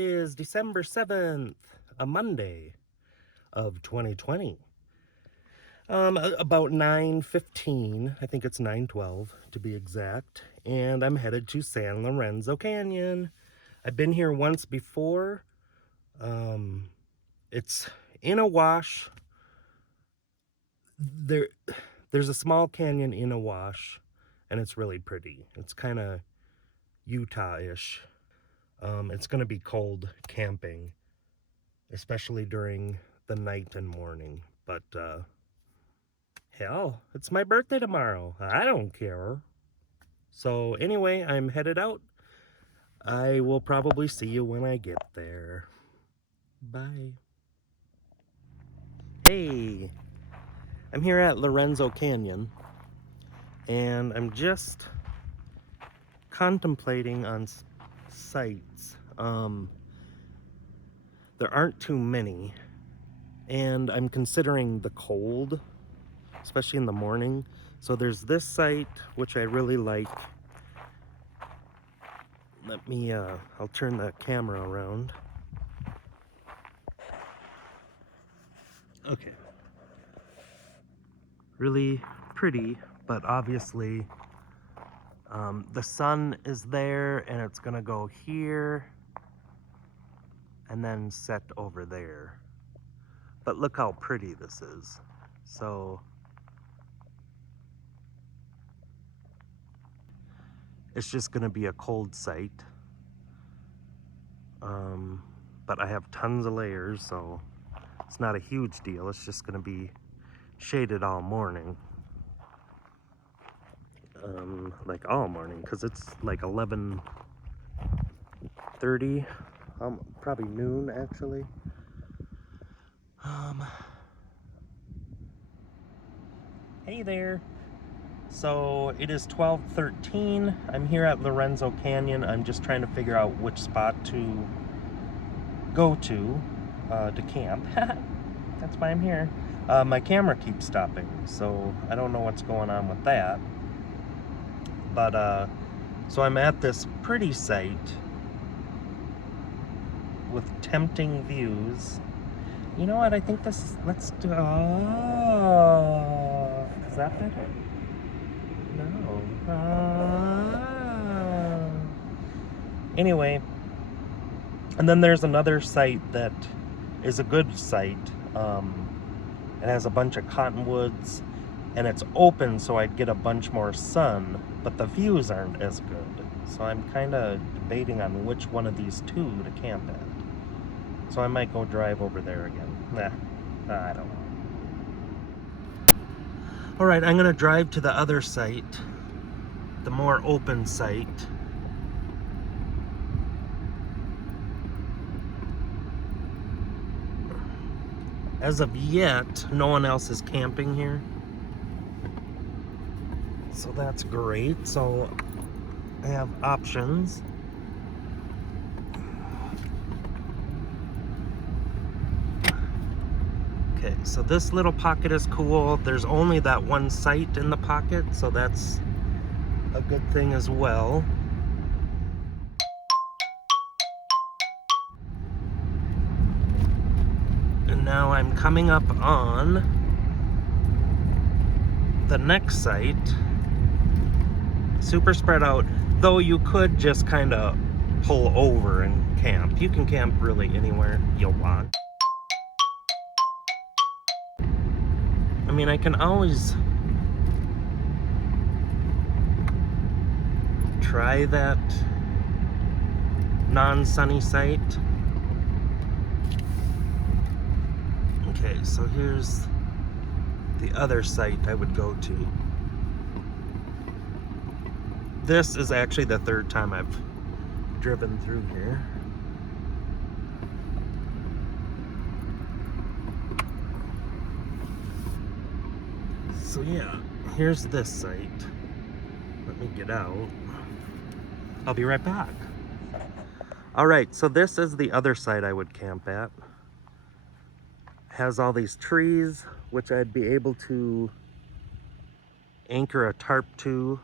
It is December 7th, a Monday of 2020. About 9:15, I think it's 9:12 to be exact, and I'm headed to San Lorenzo Canyon. I've been here once before. It's in a wash. There's a small canyon in a wash, and it's really pretty. It's kind of Utah-ish. It's going to be cold camping, especially during the night and morning. But, hell, it's my birthday tomorrow. I don't care. So anyway, I'm headed out. I will probably see you when I get there. Bye. Hey, I'm here at Lorenzo Canyon, and I'm just contemplating on sites. There aren't too many, and I'm considering the cold, especially in the morning. So there's this site, which I really like. Let me, I'll turn the camera around. Okay. Really pretty, but obviously the sun is there and it's gonna go here and then set over there. But look how pretty this is. So it's just gonna be a cold site. But I have tons of layers, so it's not a huge deal. It's just gonna be shaded all morning. Like all morning, because it's like 11:30, probably noon actually. Hey there. So it is 12:13. I'm here at Lorenzo Canyon. I'm just trying to figure out which spot to go to camp. That's why I'm here. My camera keeps stopping, so I don't know what's going on with that. But so I'm at this pretty site with tempting views. You know what? I think this. Let's do. Oh, is that better? No. Anyway, and then there's another site that is a good site. It has a bunch of cottonwoods, and it's open, so I'd get a bunch more sun, but the views aren't as good. So I'm kind of debating on which one of these two to camp at. So I might go drive over there again. Nah, I don't know. All right, I'm gonna drive to the other site, the more open site. As of yet, no one else is camping here. So that's great. So I have options. Okay, so this little pocket is cool. There's only that one site in the pocket, so that's a good thing as well. And now I'm coming up on the next site. Super spread out, though you could just kind of pull over and camp. You can camp really anywhere you want. I mean, I can always try that non-sunny site. Okay, so here's the other site I would go to. This is actually the third time I've driven through here. So yeah, here's this site. Let me get out. I'll be right back. All right, so this is the other site I would camp at. Has all these trees, which I'd be able to anchor a tarp to,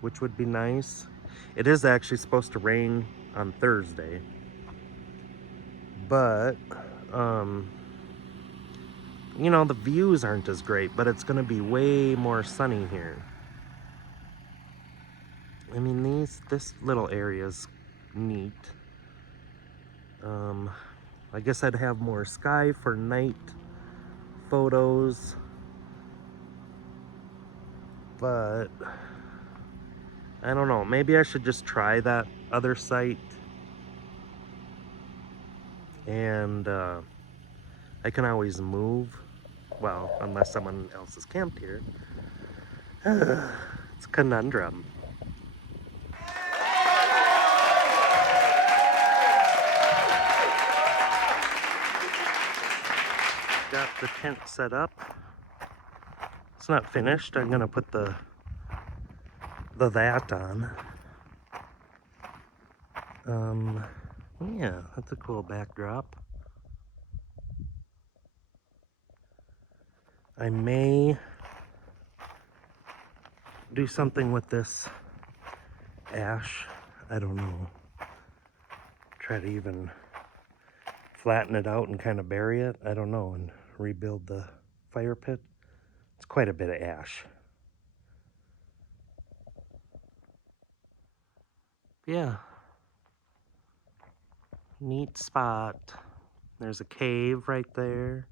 which would be nice. It is actually supposed to rain on Thursday. But, you know, the views aren't as great, but it's gonna be way more sunny here. I mean, this little area's neat. I guess I'd have more sky for night photos, but I don't know. Maybe I should just try that other site, and I can always move. Well, unless someone else is camped here. It's a conundrum. Got the tent set up. It's not finished. I'm gonna put the that on. Yeah, that's a cool backdrop. I may do something with this ash. I don't know. Try to even flatten it out and kind of bury it. I don't know, and rebuild the fire pit. It's quite a bit of ash. Yeah. Neat spot. There's a cave right there.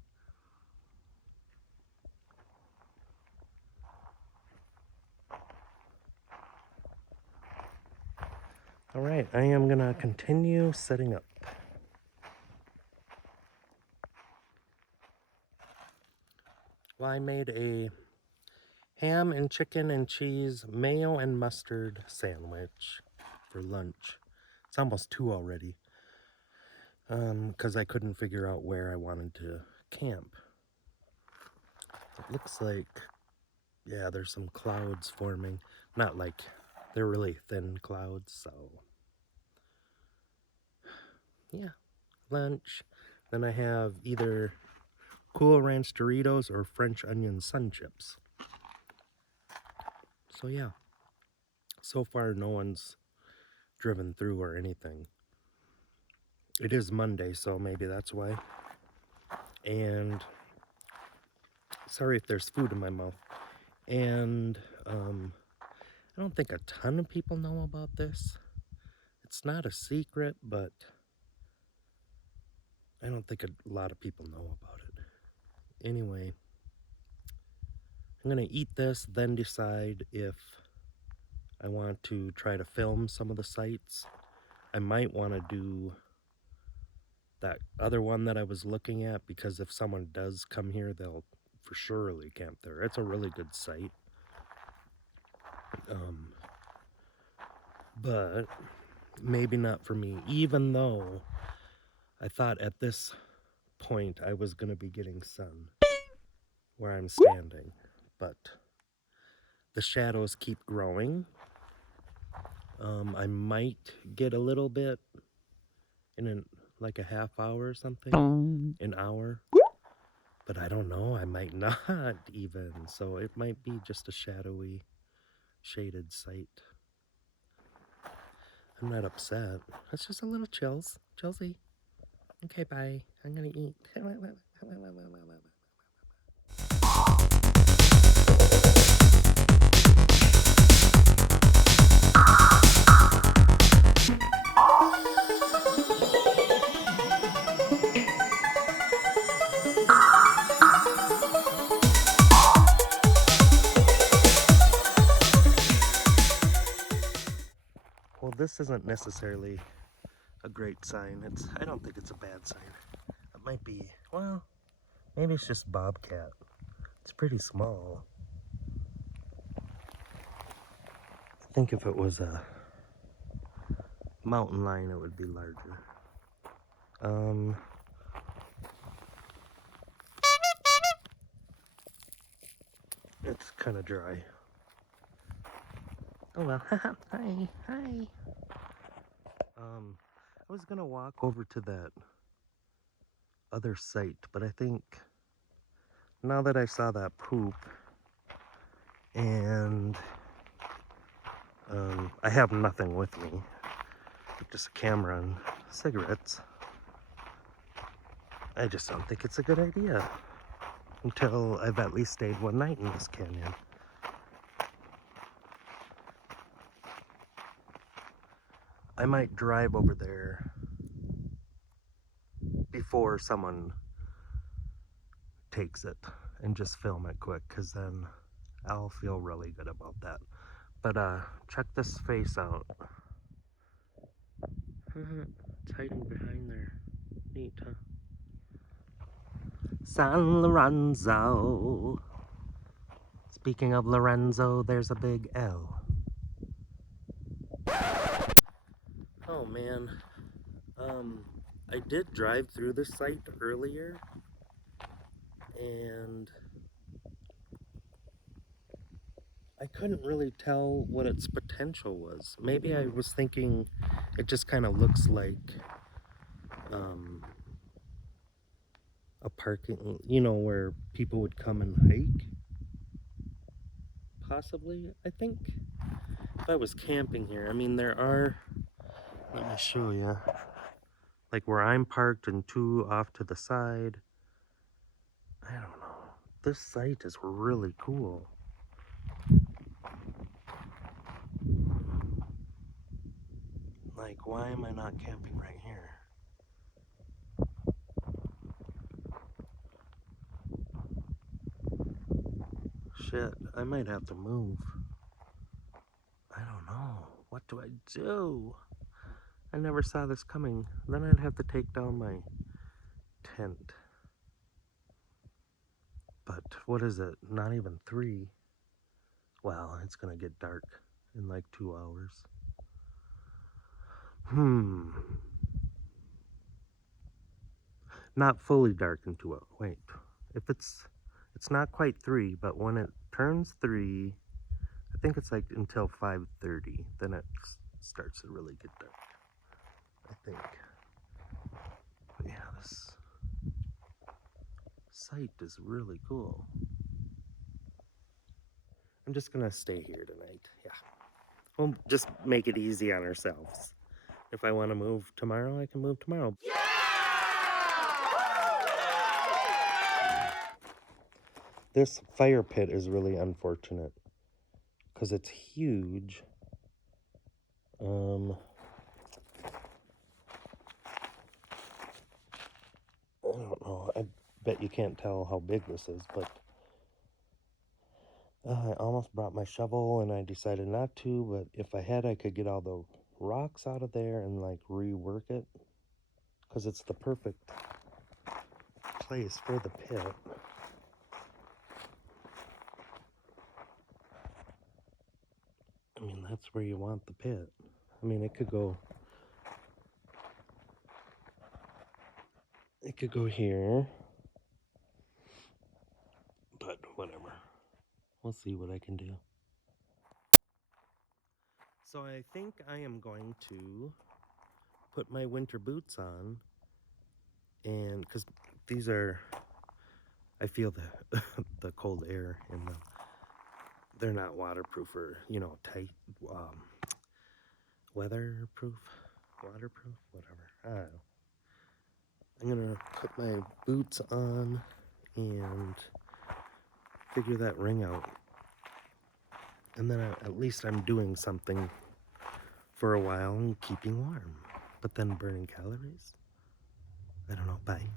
All right, I am gonna continue setting up. Well, I made a ham and chicken and cheese mayo and mustard sandwich for lunch. It's almost 2 already. Because I couldn't figure out where I wanted to camp. It looks like, yeah, there's some clouds forming. Not like, they're really thin clouds, so. Yeah, lunch. Then I have either Cool Ranch Doritos or French onion sun chips. So yeah, so far no one's driven through or anything. It is Monday, so maybe that's why. And sorry if there's food in my mouth. And I don't think a ton of people know about this. It's not a secret, but I don't think a lot of people know about it. Anyway, I'm gonna eat this, then decide if I want to try to film some of the sites. I might want to do that other one that I was looking at, because if someone does come here, they'll for surely camp there. It's a really good site. But maybe not for me, even though I thought at this point I was going to be getting sun where I'm standing, but the shadows keep growing. I might get a little bit in like a half hour or something, an hour, but I don't know, I might not even, so it might be just a shadowy, shaded site. I'm not upset. It's just a little chillsy. Okay, bye. I'm gonna eat. Well, this isn't necessarily a great sign. I don't think it's a bad sign. It might be, well, maybe it's just bobcat. It's pretty small. I think if it was a mountain lion, it would be larger. It's kind of dry. Oh well. Hi. I was gonna walk over to that other site, but I think now that I saw that poop, and I have nothing with me, just a camera and cigarettes. I just don't think it's a good idea until I've at least stayed one night in this canyon. I might drive over there before someone takes it and just film it quick, because then I'll feel really good about that. But check this face out. It's hiding behind there. Neat, huh? San Lorenzo. Speaking of Lorenzo, there's a big L. Oh man. I did drive through this site earlier, and I couldn't really tell what its potential was. Maybe I was thinking it just kind of looks like a parking, where people would come and hike. Possibly, I think. If I was camping here, I mean, there are, let me show you, like where I'm parked and two off to the side. I don't know. This site is really cool. Like, why am I not camping right here? Shit, I might have to move. I don't know. What do I do? I never saw this coming. Then I'd have to take down my tent. But what is it? Not even 3. Well, it's gonna get dark in like 2 hours. Not fully dark in 2 hours. Wait, if it's not quite 3, but when it turns 3, I think it's like until 5:30. Then it starts to really get dark, I think. But yeah, this site is really cool. I'm just gonna stay here tonight. Yeah, we'll just make it easy on ourselves. If I want to move tomorrow, I can move tomorrow. Yeah! This fire pit is really unfortunate because it's huge. I don't know. I bet you can't tell how big this is, but I almost brought my shovel and I decided not to, but if I had, I could get all the rocks out of there and like rework it, because it's the perfect place for the pit. I mean, that's where you want the pit. I mean, it could go here, but whatever. We'll see what I can do. So I think I am going to put my winter boots on, and because these are, I feel the the cold air in them. They're not waterproof or, tight, weatherproof, waterproof, whatever. I don't know. I'm gonna put my boots on and figure that ring out. And then at least I'm doing something for a while and keeping warm. But then burning calories? I don't know. Bye.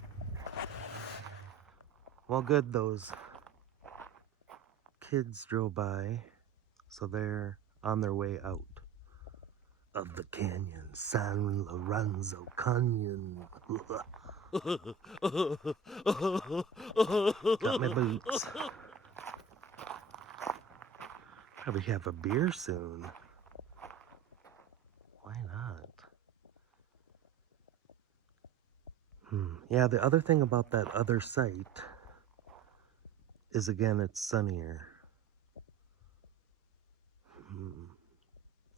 Well, good, those kids drove by, so they're on their way out of the canyon. San Lorenzo Canyon. Got my boots. Probably have a beer soon. Why not? Yeah, the other thing about that other site is, again, it's sunnier.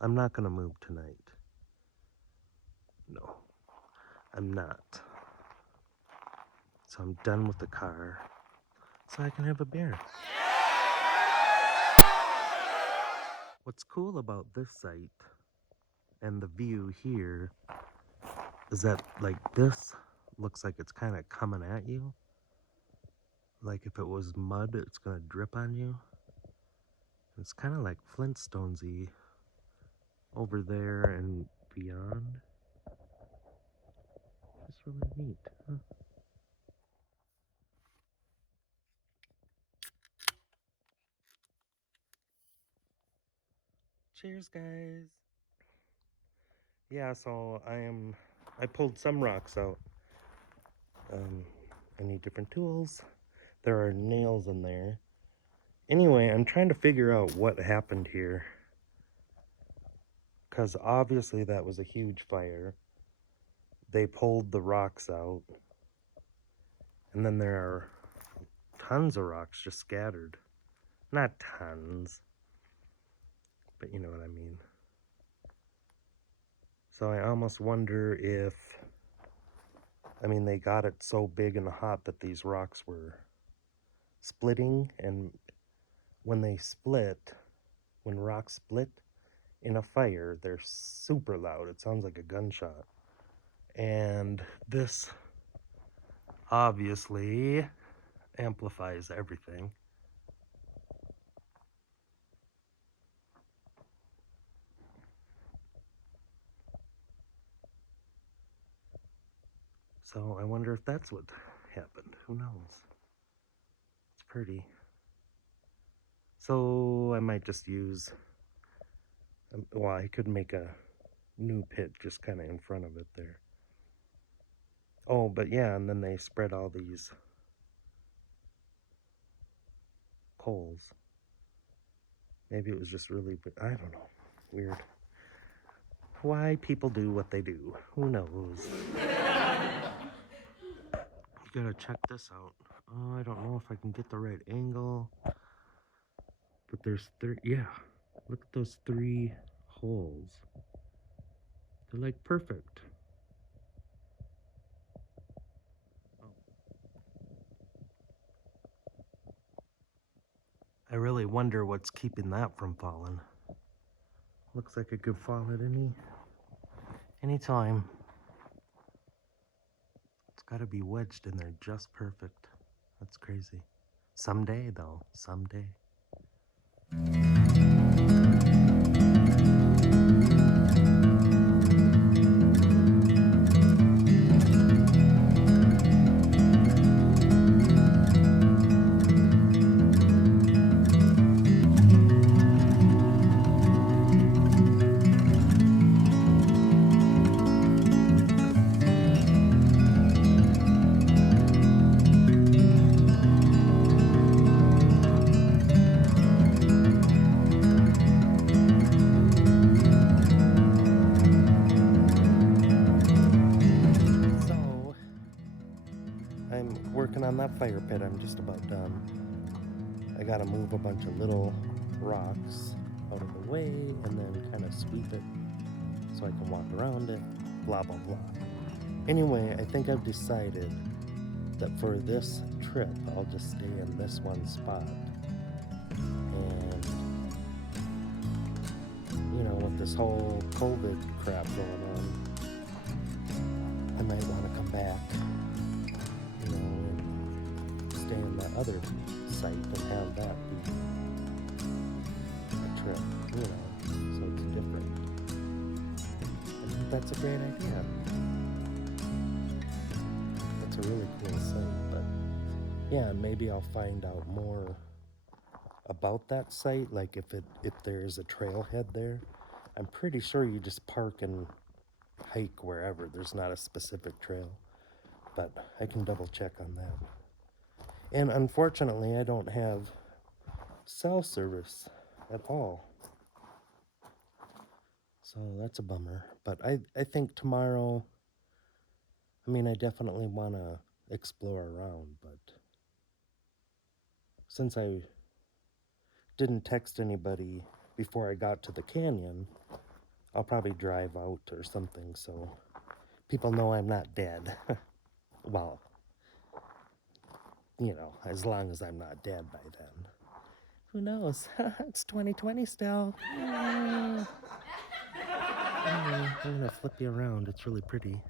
I'm not gonna move tonight. No, I'm not. So I'm done with the car, so I can have a beer. What's cool about this site and the view here is that, like, this looks like it's kind of coming at you. Like if it was mud, it's gonna drip on you. It's kind of like Flintstonesy over there and beyond. It's really neat, huh? Cheers, guys. Yeah, so I pulled some rocks out. I need different tools. There are nails in there. Anyway, I'm trying to figure out what happened here. Because obviously that was a huge fire. They pulled the rocks out. And then there are tons of rocks just scattered. Not tons, but you know what I mean. So I almost wonder if, they got it so big and hot that these rocks were splitting, and when they split, when rocks split in a fire, they're super loud. It sounds like a gunshot. And this obviously amplifies everything. So I wonder if that's what happened. Who knows? It's pretty. So I might just use, well, I could make a new pit just kind of in front of it there. Oh, but yeah, and then they spread all these coals. Maybe it was just really, I don't know, weird. Why people do what they do, who knows? You gotta check this out. Oh, I don't know if I can get the right angle, but there's yeah, look at those 3 holes. They're like perfect. I really wonder what's keeping that from falling. Looks like it could fall at any time. It's gotta be wedged in there just perfect. That's crazy. Someday though, someday. I'm working on that fire pit. I'm just about done. I gotta move a bunch of little rocks out of the way and then kind of sweep it so I can walk around it, blah blah blah. Anyway, I think I've decided that for this trip I'll just stay in this one spot, and with this whole COVID crap going on, I might want to come back and stay in that other site and have that be a trip, so it's different. I think that's a great idea. It's a really cool site, but yeah, maybe I'll find out more about that site, like if there's a trailhead there. I'm pretty sure you just park and hike wherever. There's not a specific trail, but I can double check on that. And unfortunately, I don't have cell service at all, so that's a bummer. But I think tomorrow, I definitely want to explore around, but since I didn't text anybody before I got to the canyon, I'll probably drive out or something so people know I'm not dead. Well, as long as I'm not dead by then. Who knows? It's 2020 still. Anyway, I'm gonna flip you around. It's really pretty.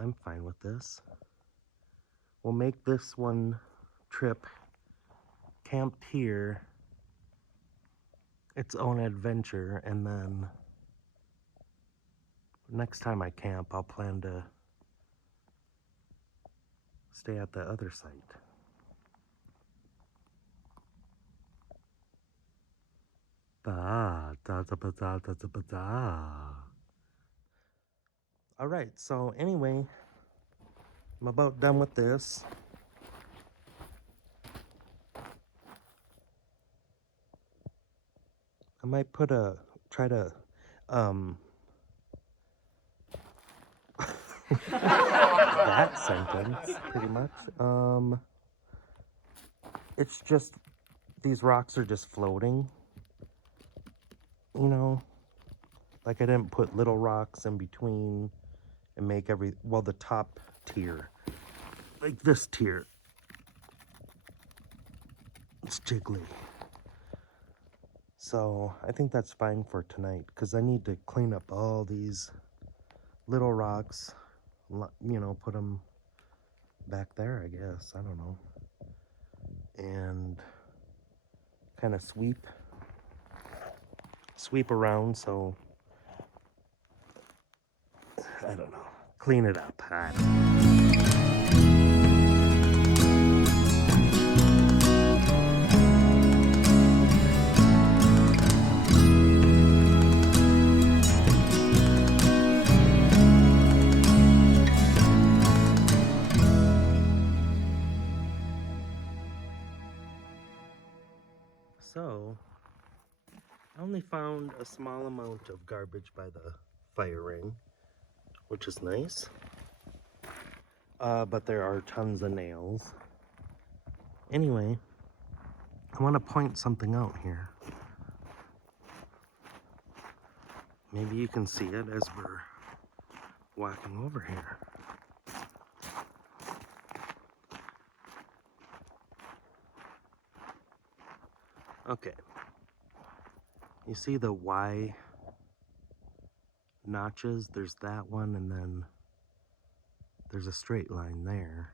I'm fine with this. We'll make this one trip camped here its own adventure, and then next time I camp, I'll plan to stay at the other site. Da, da, da, da, da, da, da, da. All right, so anyway, I'm about done with this. I might try to, that sentence, pretty much. It's just, these rocks are just floating, you know? Like I didn't put little rocks in between and make the top tier, like this tier, it's jiggly. So I think that's fine for tonight, because I need to clean up all these little rocks, you know, put them back there, I guess, I don't know. And kind of sweep around, so I don't know, clean it up. I don't know. So, I only found a small amount of garbage by the fire ring, which is nice. But there are tons of nails. Anyway, I want to point something out here. Maybe you can see it as we're walking over here. Okay. You see the Y notches? There's that one, and then there's a straight line there.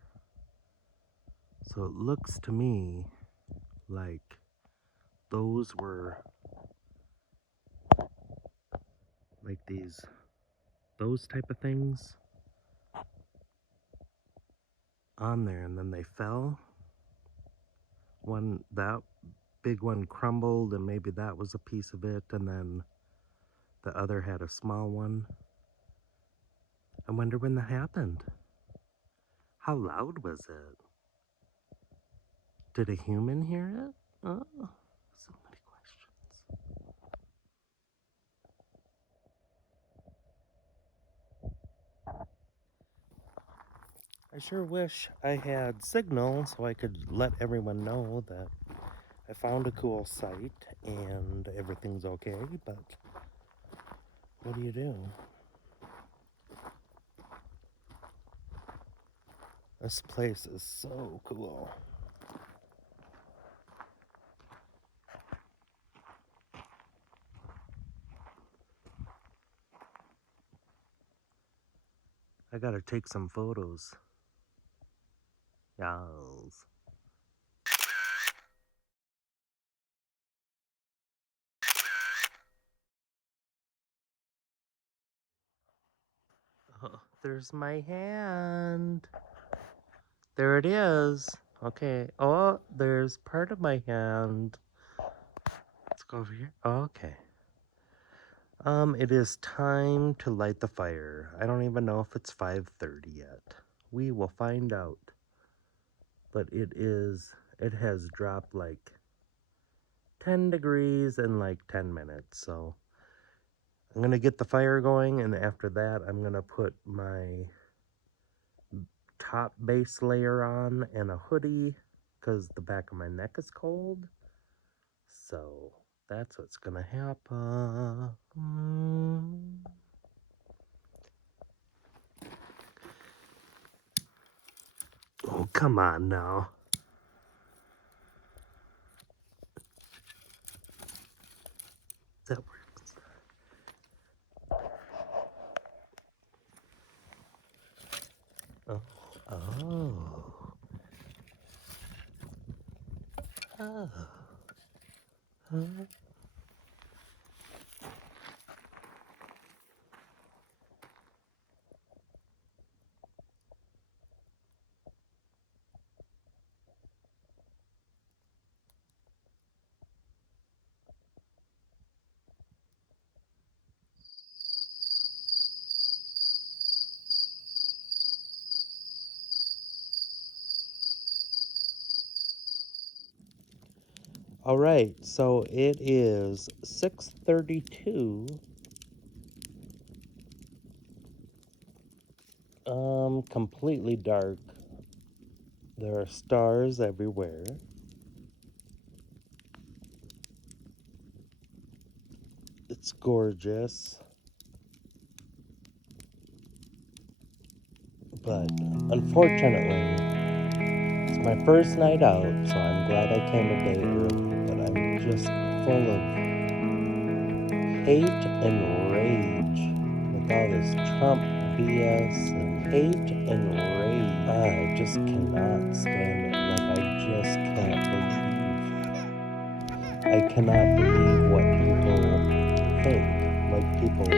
So it looks to me like those were like those type of things on there, and then they fell. That big one crumbled, and maybe that was a piece of it, and then the other had a small one. I wonder when that happened. How loud was it? Did a human hear it? Oh, so many questions. I sure wish I had signal so I could let everyone know that I found a cool site and everything's okay, but what do you do? This place is so cool. I gotta take some photos. Yes. Oh, there's my hand. There it is. Okay. Oh, there's part of my hand. Let's go over here. Okay. It is time to light the fire. I don't even know if it's 5:30 yet. We will find out. But it has dropped like 10 degrees in like 10 minutes. So I'm going to get the fire going, and after that, I'm going to put my top base layer on and a hoodie because the back of my neck is cold. So that's what's going to happen. Oh, come on now. That works. All right, so it is 6:32. Completely dark. There are stars everywhere. It's gorgeous. But unfortunately, it's my first night out, so I'm glad I came a day early. But I'm just full of hate and rage with all this Trump BS and hate and rage. I just cannot stand it. Like, I cannot believe what people think. Like, people, I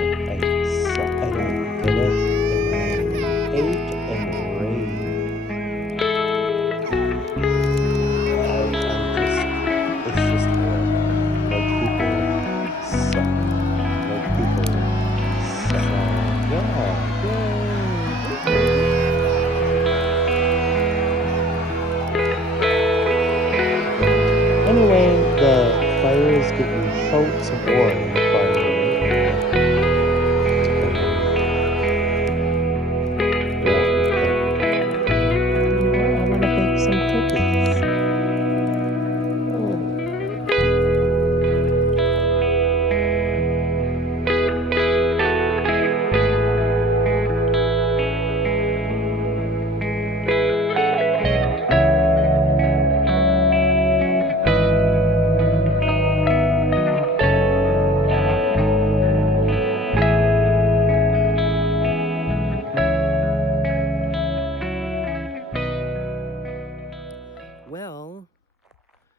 don't get it. And I hate and rage. It's just horrible. Like, people suck. Like, people suck. Yeah, yay. Anyway, the fire is getting boats warm, finally. I want to bake some cookies. Well,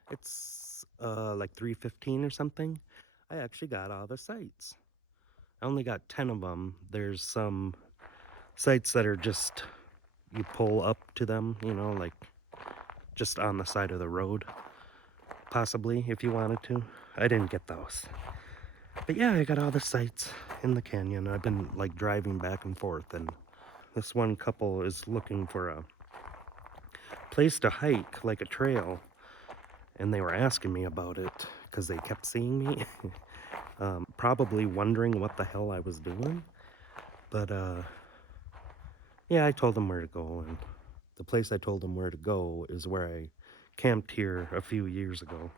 it's like 3:15 or something. I actually got all the sites. I only got 10 of them. There's some sites that are just, you pull up to them, you know, like just on the side of the road, possibly, if you wanted to. I didn't get those. But yeah, I got all the sites in the canyon. I've been like driving back and forth, and this one couple is looking for a place to hike, like a trail, and they were asking me about it because they kept seeing me. Probably wondering what the hell I was doing. But yeah, I told them where to go, and the place I told them where to go is where I camped here a few years ago.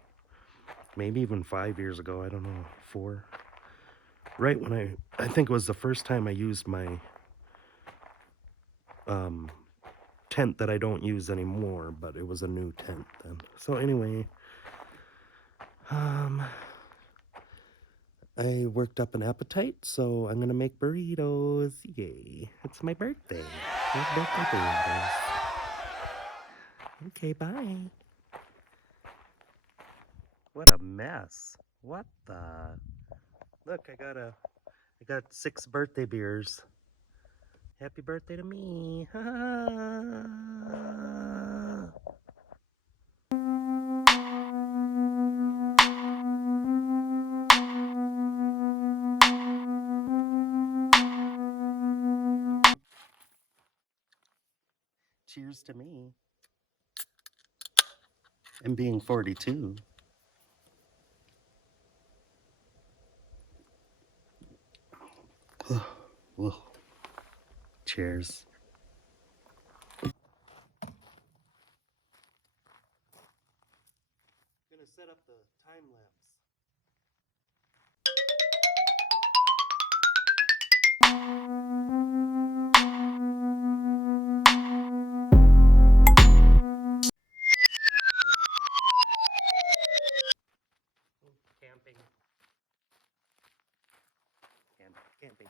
Maybe even 5 years ago, I don't know, 4. Right when I think it was the first time I used my tent that I don't use anymore, but it was a new tent then. So anyway, I worked up an appetite, so I'm gonna make burritos. Yay. It's my birthday. Happy birthday burritos. Okay, bye. What a mess. What the? Look, I got 6 birthday beers. Happy birthday to me. Cheers to me. And being 42. Cheers. Gonna set up the time lapse. Camping. Camping.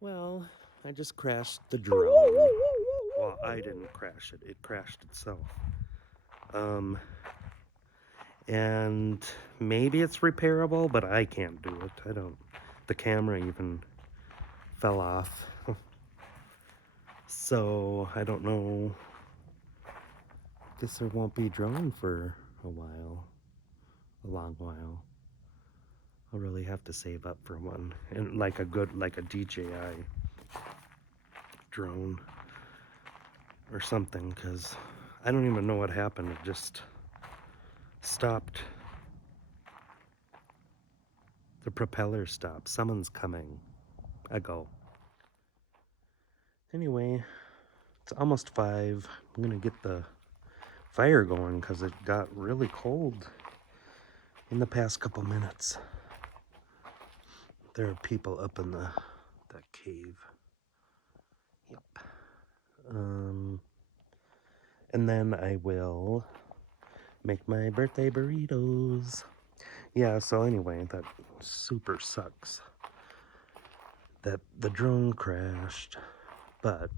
Well, I just crashed the drone Well, I didn't crash it. It crashed itself. And maybe it's repairable, but I can't do it. I don't. The camera even fell off. So I don't know. Guess there won't be drone for a while. A long while. I'll really have to save up for one. And like a DJI drone or something, because I don't even know what happened. It just stopped. The propeller stopped. Someone's coming. I go. Anyway, it's almost 5. I'm gonna get the fire going because it got really cold in the past couple minutes. There are people up in that cave. Yep. And then I will make my birthday burritos. Yeah, so anyway, that super sucks that the drone crashed, but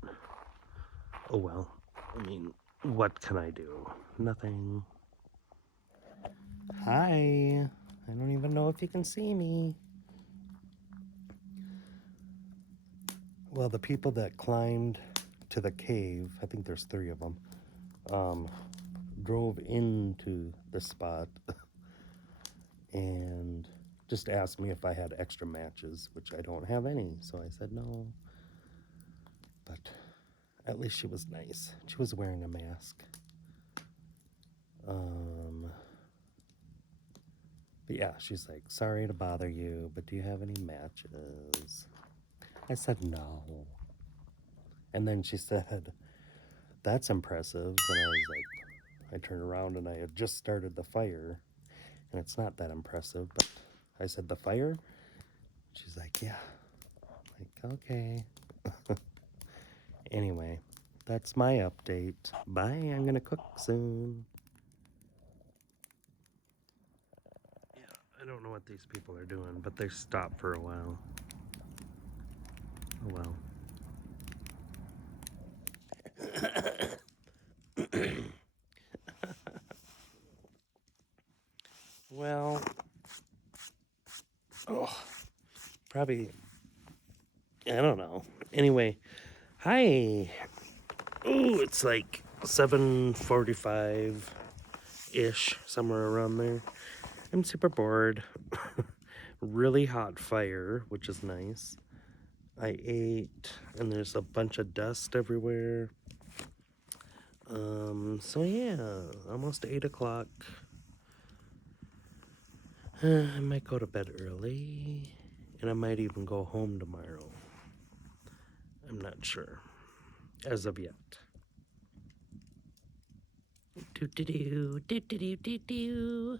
oh well. I mean, what can I do? Nothing. Hi. I don't even know if you can see me. Well, the people that climbed to the cave, I think there's 3 of them, drove into the spot and just asked me if I had extra matches, which I don't have any. So I said no. But at least she was nice. She was wearing a mask. But yeah, she's like, sorry to bother you, but do you have any matches? I said no. And then she said, that's impressive. And I was like, I turned around and I had just started the fire. And it's not that impressive, but I said, the fire? She's like, yeah. I'm like, okay. Anyway, that's my update. Bye, I'm gonna cook soon. Yeah, I don't know what these people are doing, but they stopped for a while. Oh well. Well, probably, I don't know. Anyway, hi. Oh, it's like 7:45-ish, somewhere around there. I'm super bored. Really hot fire, which is nice. I ate, and there's a bunch of dust everywhere. So yeah, almost 8 o'clock. I might go to bed early, and I might even go home tomorrow. I'm not sure, as of yet. Do-do-do, do-do-do-do-do.